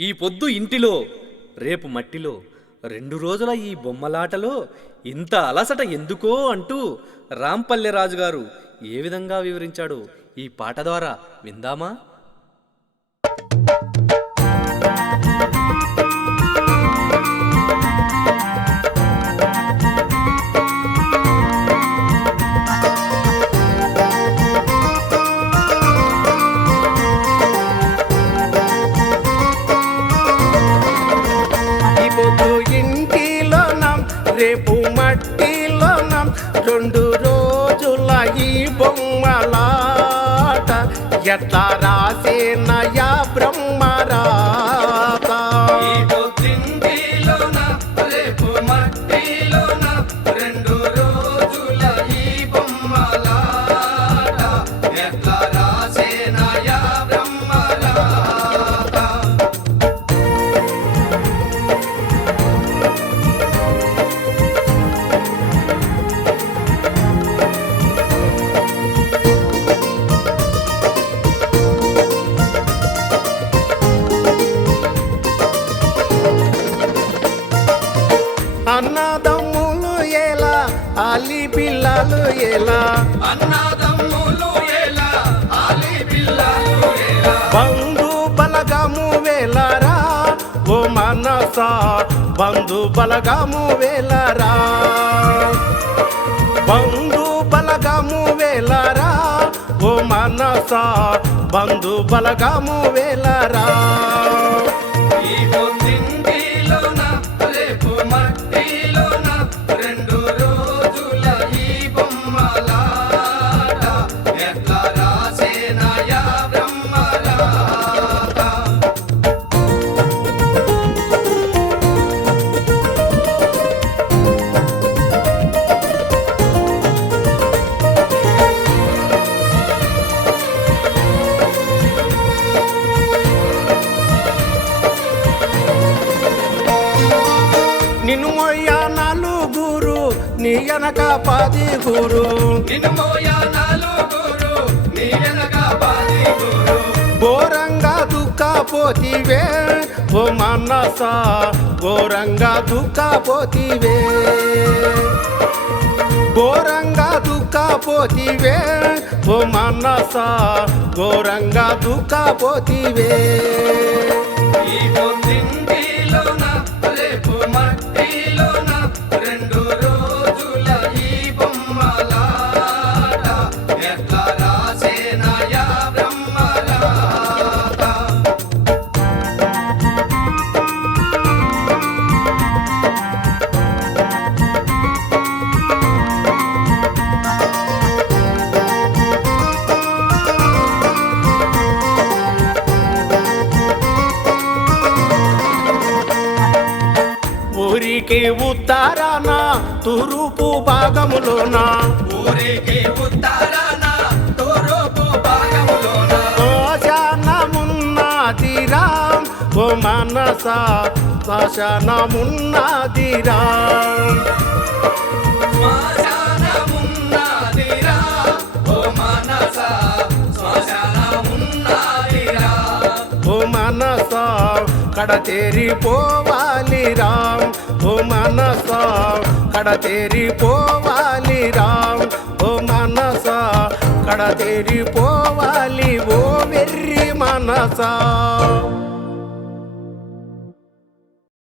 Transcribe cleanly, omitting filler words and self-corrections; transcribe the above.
ఈ పొద్దు ఇంటిలో రేపు మట్టిలో 2 రోజుల ఈ బొమ్మలాటలో ఇంత అలసట ఎందుకో అంటూ రాంపల్లె రాజు గారు ఏ విధంగా వివరించాడో ఈ పాట ద్వారా విందామా? రేపు మట్టిలోనం 2 రోజుల ఈ బొమ్మలాట ఎట్లా రాసేనయా బ్రహ్మరాత. రేపు మట్టిలోన 2 రోజుల ఈ బొమ్మలాట ఎట్లా రాసేనయా బ్రహ్మరాత. అన్నదమ్ములు ఎలా అలి పిల్లలు ఎలా, అన్నదమ్ములు ఎలా అలి పిల్లలు ఎలా, బంధు బలగము వేలరా ఓ మనసా బంధు బలగము వేలరా, బంధు బలగము వేలరా ఓ మనసా బంధు బలగము వేలరా. ఈ పొద్దింటిలోన రేపు మట్టిలోన 2 రోజుల ఈ బొమ్మలాట ఎట్లా రాసేనయా బ్రహ్మరాత. నిన్ను మొయ్య 4 నీ వెనక 10 నిన్ను మోయ 4 నీ వెనక 10 ఘోరంగా దుఃఖపోతివే ఓ మనసా ఘోరంగా దుఃఖపోతివే, ఘోరంగా దుఃఖపోతివే ఓ మనసా ఘోరంగా దుఃఖపోతివే. ఈ పొద్దింటిలోన రేపు మట్టిలోన 2 రోజుల ఈ బొమ్మలాట ఎట్లా రాసేనయా బ్రహ్మరాత. ఊరికి ఉత్తరాన తూర్పు భాగములోన, ఊరికి ఉత్తరాన తూర్పు భాగములోన శ్మశానమున్నదిరా ఓ మనసా శ్మశానమున్నదిరా, శ్మశానమున్నదిరా ఓ మనసా శ్మశానమున్నదిరా. ఓ మనసా కడతేరి పోవాలిరా ఓ మనసా కడతేరి పోవాలిరా, ఓ మనసా కడతేరి పోవాలి ఓ వెర్రి మనసా.